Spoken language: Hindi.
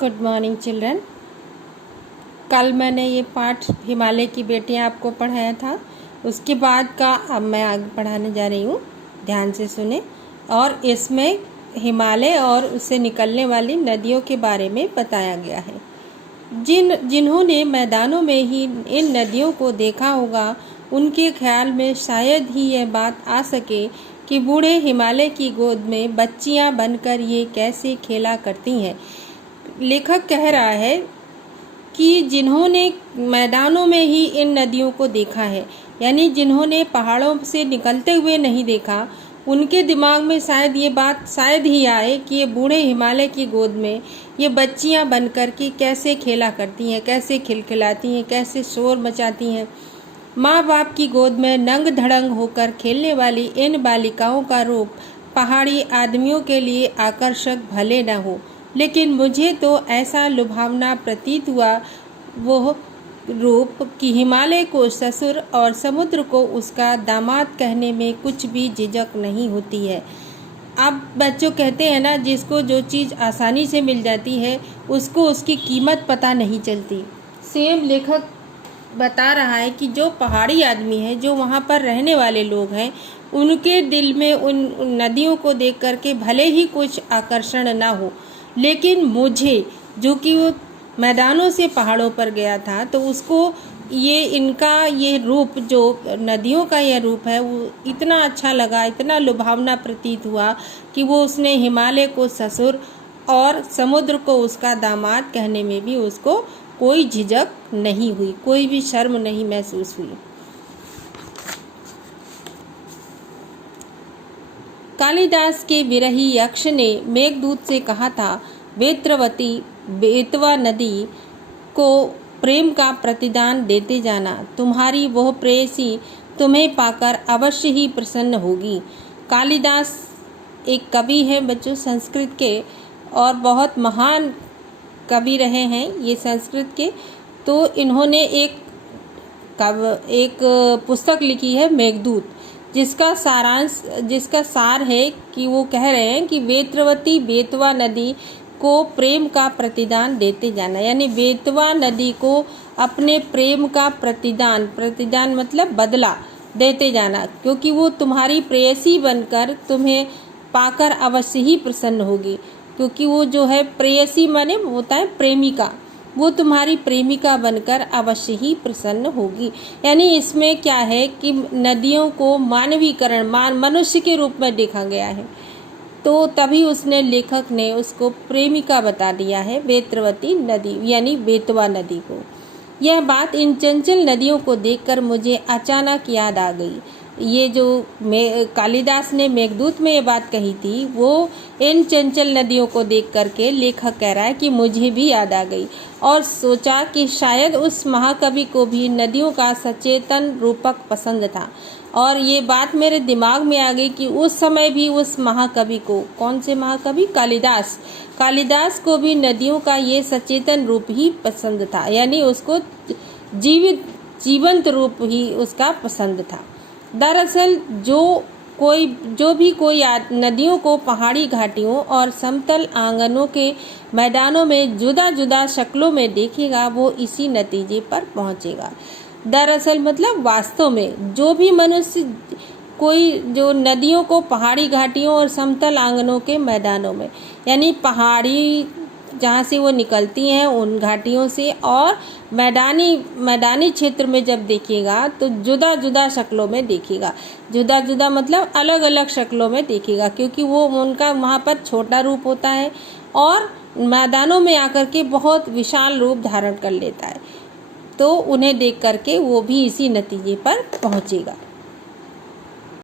Good morning children. कल मैंने ये पाठ हिमालय की बेटियां आपको पढ़ाया था, उसके बाद का अब मैं आगे पढ़ाने जा रही हूँ। ध्यान से सुने। और इसमें हिमालय और उससे निकलने वाली नदियों के बारे में बताया गया है। जिन्होंने मैदानों में ही इन नदियों को देखा होगा, उनके ख्याल में शायद ही यह बात आ सके कि बूढ़े हिमालय की गोद में बच्चियां बनकर ये कैसे खेला करती हैं। लेखक कह रहा है कि जिन्होंने मैदानों में ही इन नदियों को देखा है, यानी जिन्होंने पहाड़ों से निकलते हुए नहीं देखा, उनके दिमाग में शायद ये बात शायद ही आए कि ये बूढ़े हिमालय की गोद में ये बच्चियां बनकर के कैसे खेला करती हैं, कैसे खिलखिलाती हैं, कैसे शोर मचाती हैं। माँ बाप की गोद में नंग धड़ंग होकर खेलने वाली इन बालिकाओं का रूप पहाड़ी आदमियों के लिए आकर्षक भले न हो, लेकिन मुझे तो ऐसा लुभावना प्रतीत हुआ वो रूप कि हिमालय को ससुर और समुद्र को उसका दामाद कहने में कुछ भी झिझक नहीं होती है। अब बच्चों कहते हैं ना, जिसको जो चीज़ आसानी से मिल जाती है उसको उसकी कीमत पता नहीं चलती। सेम लेखक बता रहा है कि जो पहाड़ी आदमी है, जो वहाँ पर रहने वाले लोग हैं, उनके दिल में उन नदियों को देख करके भले ही कुछ आकर्षण ना हो, लेकिन मुझे, जो कि वो मैदानों से पहाड़ों पर गया था, तो उसको ये इनका ये रूप, जो नदियों का यह रूप है, वो इतना अच्छा लगा, इतना लुभावना प्रतीत हुआ कि वो उसने हिमालय को ससुर और समुद्र को उसका दामाद कहने में भी उसको कोई झिझक नहीं हुई, कोई भी शर्म नहीं महसूस हुई। कालिदास के विरही यक्ष ने मेघदूत से कहा था, वेत्रवती बेतवा नदी को प्रेम का प्रतिदान देते जाना, तुम्हारी वह प्रेयसी तुम्हें पाकर अवश्य ही प्रसन्न होगी। कालिदास एक कवि है बच्चों, संस्कृत के, और बहुत महान कवि रहे हैं ये संस्कृत के। तो इन्होंने एक पुस्तक लिखी है मेघदूत, जिसका सार है कि वो कह रहे हैं कि वेत्रवती बेतवा नदी को प्रेम का प्रतिदान देते जाना, यानी बेतवा नदी को अपने प्रेम का प्रतिदान मतलब बदला देते जाना, क्योंकि वो तुम्हारी प्रेयसी बनकर तुम्हें पाकर अवश्य ही प्रसन्न होगी। क्योंकि वो जो है प्रेयसी माने होता है प्रेमिका, वो तुम्हारी प्रेमिका बनकर अवश्य ही प्रसन्न होगी। यानी इसमें क्या है कि नदियों को मानवीकरण, मनुष्य के रूप में देखा गया है, तो तभी लेखक ने उसको प्रेमिका बता दिया है, वेत्रवती नदी यानी बेतवा नदी को। यह बात इन चंचल नदियों को देखकर मुझे अचानक याद आ गई। ये जो कालिदास ने मेघदूत में ये बात कही थी, वो इन चंचल नदियों को देख करके लेखक कह रहा है कि मुझे भी याद आ गई, और सोचा कि शायद उस महाकवि को भी नदियों का सचेतन रूपक पसंद था। और ये बात मेरे दिमाग में आ गई कि उस समय भी उस महाकवि को, कौन से महाकवि, कालिदास को भी नदियों का ये सचेतन रूप ही पसंद था, यानी उसको जीवंत रूप ही उसका पसंद था। दरअसल जो भी कोई नदियों को पहाड़ी घाटियों और समतल आंगनों के मैदानों में जुदा जुदा शक्लों में देखेगा, वो इसी नतीजे पर पहुंचेगा। दरअसल मतलब वास्तव में जो भी मनुष्य कोई जो नदियों को पहाड़ी घाटियों और समतल आंगनों के मैदानों में, यानी पहाड़ी जहाँ से वो निकलती हैं उन घाटियों से, और मैदानी क्षेत्र में जब देखेगा तो जुदा जुदा शक्लों में देखेगा। जुदा जुदा मतलब अलग अलग शक्लों में देखेगा, क्योंकि वो उनका वहाँ पर छोटा रूप होता है और मैदानों में आकर के बहुत विशाल रूप धारण कर लेता है। तो उन्हें देख करके वो भी इसी नतीजे पर पहुँचेगा।